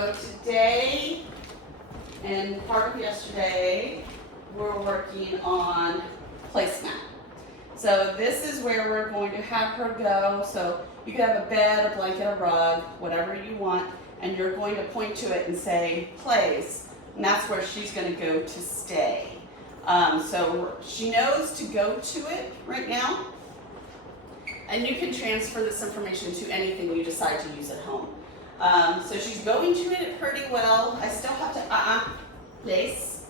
So today and part of yesterday, we're working on placemat. So this is where we're going to have her go. So you can have a bed, a blanket, a rug, whatever you want, and you're going to point to it and say place, and that's where she's going to go to stay. So she knows to go to it right now, and you can transfer this information to anything you decide to use at home. So she's going to it pretty well. I still have to, place.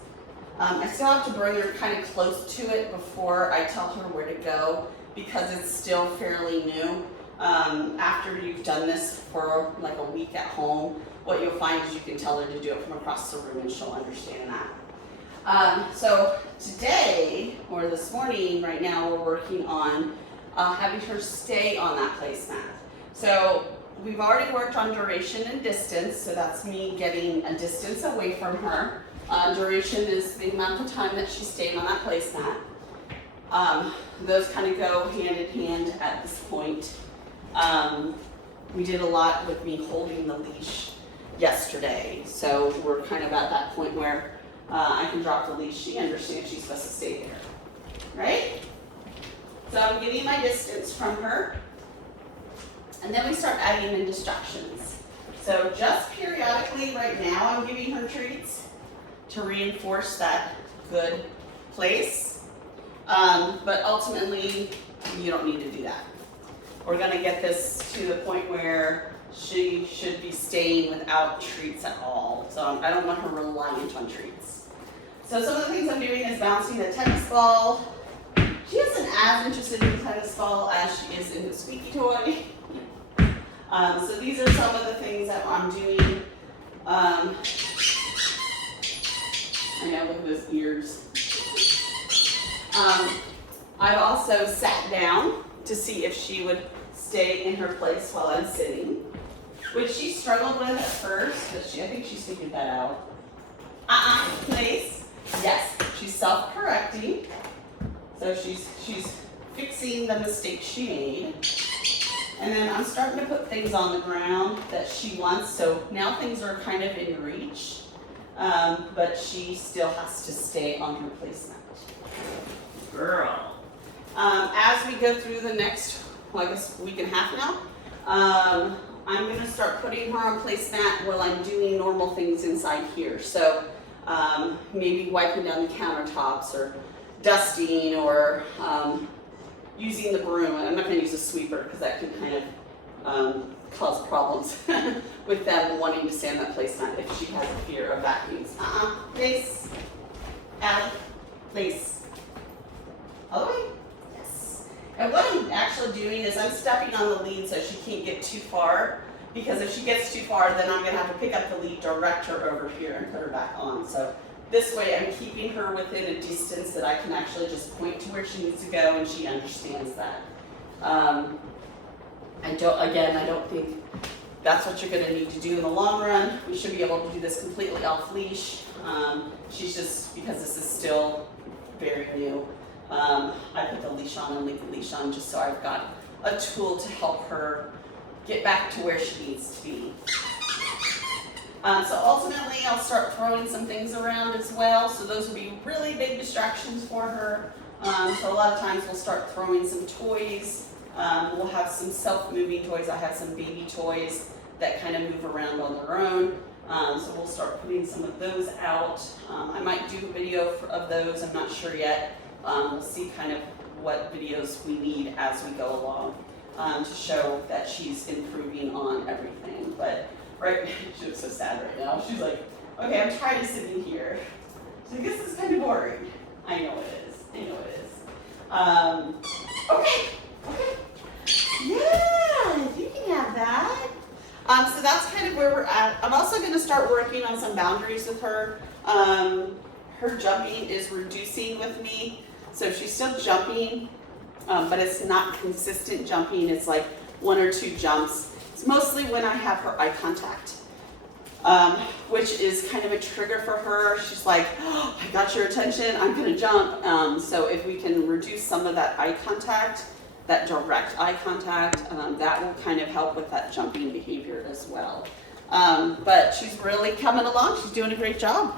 I still have to bring her kind of close to it before I tell her where to go because it's still fairly new. After you've done this for like a week at home, what you'll find is you can tell her to do it from across the room and she'll understand that. So today, or this morning, right now, we're working on having her stay on that placemat. So we've already worked on duration and distance, so that's me getting a distance away from her. Duration is the amount of time that she stayed on that placemat. Those kind of go hand in hand at this point. We did a lot with me holding the leash yesterday, so we're kind of at that point where I can drop the leash. She understands she's supposed to stay there, right? So I'm getting my distance from her, and then we start adding in distractions. So just periodically right now I'm giving her treats to reinforce that good place, but ultimately you don't need to do that. We're going to get this to the point where she should be staying without treats at all. So I don't want her reliant on treats. So some of the things I'm doing is bouncing the tennis ball. She isn't as interested in the tennis ball as she is in the squeaky toy. So these are some of the things that I'm doing. I know, look at those ears. I've also sat down to see if she would stay in her place while I'm sitting, which she struggled with at first, but I think she's figured that out. Place. Yes, she's self-correcting. So she's fixing the mistakes she made. And then I'm starting to put things on the ground that she wants. So now things are kind of in reach, but she still has to stay on her placemat. Girl. As we go through the next, well, I guess week and a half now, I'm going to start putting her on placemat while I'm doing normal things inside here. So maybe wiping down the countertops or dusting or using the broom. I'm not going to use a sweeper because that can kind of cause problems with them wanting to stay on that placemat if she has a fear of vacuums. Place. Out. Place. All the way. Yes. And what I'm actually doing is I'm stepping on the lead so she can't get too far, because if she gets too far, then I'm going to have to pick up the lead, direct her over here, and put her back on. So this way I'm keeping her within a distance that I can actually just point to where she needs to go, and she understands that. I don't think that's what you're going to need to do in the long run. We should be able to do this completely off leash. She's just, because this is still very new, I put the leash on and leave the leash on just so I've got a tool to help her get back to where she needs to be. So ultimately, I'll start throwing some things around as well. So those will be really big distractions for her. So a lot of times we'll start throwing some toys. We'll have some self-moving toys. I have some baby toys that kind of move around on their own. So we'll start putting some of those out. I might do a video of those. I'm not sure yet. We'll see kind of what videos we need as we go along to show that she's improving on everything. But right, she looks so sad right now. She's like, okay, I'm tired of sitting here. So I guess this is kind of boring. I know it is. I know it is. Okay. Yeah, you can have that. So that's kind of where we're at. I'm also going to start working on some boundaries with her. Her jumping is reducing with me. So she's still jumping, but it's not consistent jumping. It's like 1 or 2 jumps. It's mostly when I have her eye contact, which is kind of a trigger for her. She's like, oh, I got your attention, I'm gonna jump. So if we can reduce some of that eye contact, that direct eye contact, that will kind of help with that jumping behavior as well. But she's really coming along. She's doing a great job.